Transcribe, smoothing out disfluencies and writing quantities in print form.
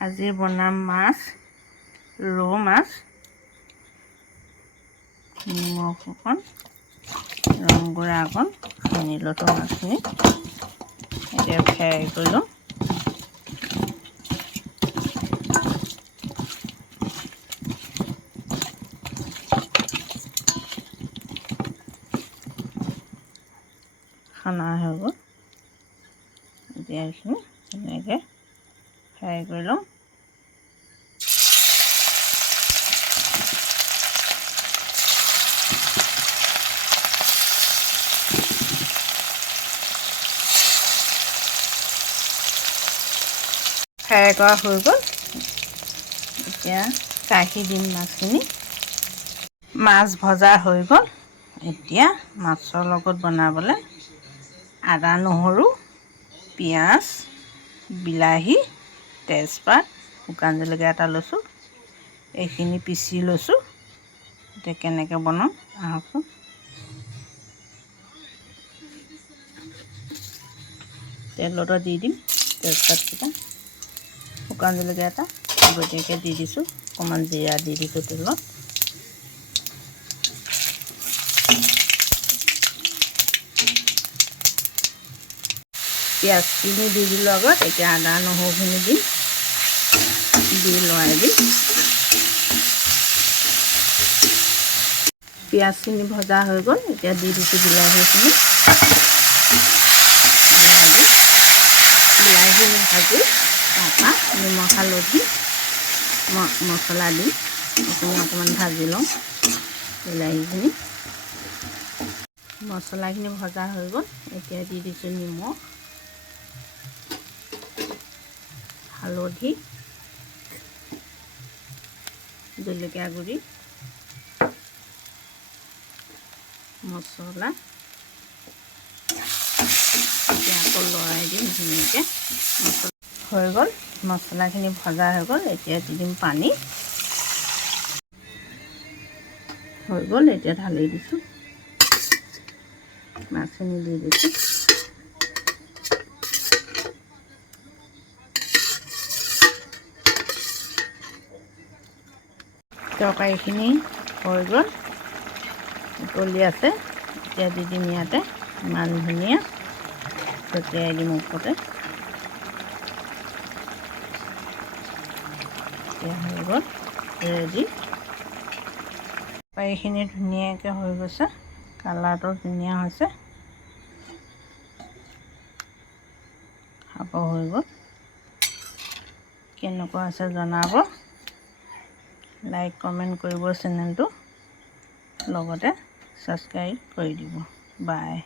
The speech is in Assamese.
আজি বনাম মাছ, ৰৌ মাছ, নিমখ অকণ, ৰং গুড়া অকণ সানি লৈছোঁ মাছখিনি। এতিয়া ফ্ৰাই কৰি লওঁ। খানা হৈ গ'ল। এতিয়া এইখিনি ধুনীয়াকৈ ফ্ৰাই কৰি লওঁ। ফ্ৰাই কৰা হৈ গ'ল। এতিয়া কাঢ়ি দিম মাছখিনি। মাছ ভজা হৈ গ'ল। এতিয়া মাছৰ লগত বনাবলৈ আদা, নহৰু, পিঁয়াজ, বিলাহী, তেজপাত, শুকান জলকীয়া এটা লৈছোঁ। এইখিনি পিচি লৈছোঁ। এতিয়া কেনেকৈ বনাওঁ আহকচোন। তেলতে দি দিম তেজপাতকেইটা, শুকান জলকীয়া এটা আগতীয়াকৈ দি দিছোঁ। অকণমান জিৰা দি দিছোঁ তেলত। পিঁয়াজখিনি দি দিলোঁ আগত। এতিয়া আদা নহৰুখিনি দিম, দি লৰাই দিম। পিঁয়াজখিনি ভজা হৈ গ'ল। এতিয়া দি দিছোঁ বিলাহীখিনি। বিলাহীখিনি ভাজি তাৰপৰা নিমখ হালধি মছলা দি এইখিনি অকণমান ভাজি লওঁ। বিলাহীখিনি মছলাখিনি ভজা হৈ গ'ল। এতিয়া দি দিছোঁ নিমখ, হালধি, জলকীয়া গুড়ি, মছলা। এতিয়া আকৌ লৰাই দিম ধুনীয়াকৈ। হৈ গ'ল, মছলাখিনি ভজা হৈ গ'ল। এতিয়া দি দিম পানী। হৈ গ'ল, এতিয়া ঢালি দিছোঁ। মাছখিনি দি দিছোঁ। তৰকাৰীখিনি হৈ গ'ল, উতলি আছে। এতিয়া দি দিম ইয়াতে মান ধনিয়া, ছটিয়াই দিম ওপৰতে। এতিয়া হৈ গ'ল ৰেডি। তৰকাৰীখিনি ধুনীয়াকৈ হৈ গৈছে, কালাৰটো ধুনীয়া হৈছে। খাব হৈ গ'ল। কেনেকুৱা আছে জনাব। লাইক কমেণ্ট কৰিব চেনেলটো, লগতে ছাবস্ক্ৰাইব কৰি দিব। বাই।